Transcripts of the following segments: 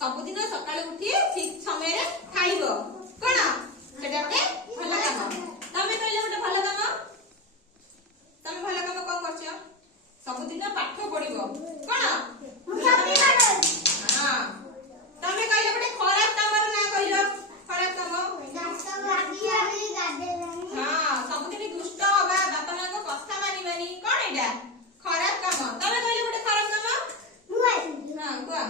सबुदिन सकाळे उठी ठीक समय रे खाइबो कोन सेटा गोटे भल काम तमे कहले गोटे भल काम तमे भल काम कोन करछो सबुदिन पाठ पढिबो कोन हां तमे कहले गोटे खराब काम रे ना कहलो खराब काम हां सबुदिन दुष्ट होबा बापा मां को कथा मानिबानी कोन एटा खराब काम तमे कहले गोटे खराब काम हां को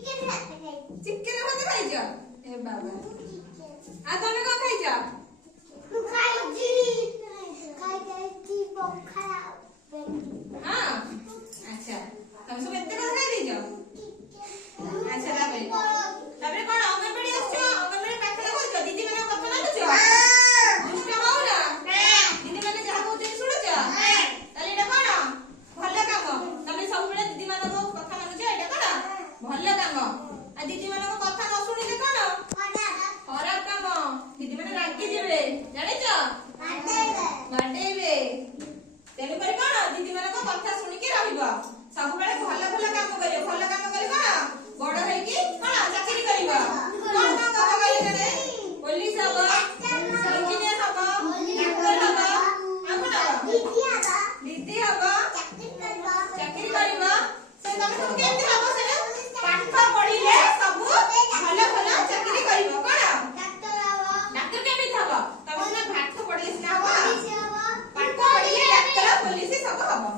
चिकन भात खाइजा ए बाबा आ तमे को खाइजा तू खाइजी पखा हां अच्छा तमे सब एते को खाइ दिजो अच्छा ताबे कोन अंगनवाड़ी आछो अंगनवाड़ी पाखले करछो दीदी माने कथा मानुछो दुष्ट हो ना दीदी माने जहा कहउछे सुनुछो ताले एटा कोन भल काम तमे सब बेले दीदी माने को कथा मानुछो एटा कोन भल काम आ दीदी माने कथा न सुनिले कोन खराब काम दीदी माने रागी जेबे जानिछो बाडेबे तेनु करी कोन दीदी माने को कथा सुनि के रहिबो सब बेले भल भल काम करियो भल काम करी कोन बड़ होई की कोन चाकरी करिबो कोन काम कहले तने पुलिस हबो इंजीनियर हबो डॉक्टर हबो आ कोन दीदी हबो चाकरी करिबो से तमे सब केमति हबो से पाठ पढिले सब भल भल चाकरी करिबो कोन डॉक्टर केमति हबो तमे पाठ पढिले सिना हबो पाठ पढिले डॉक्टर पुलिस सब हबो।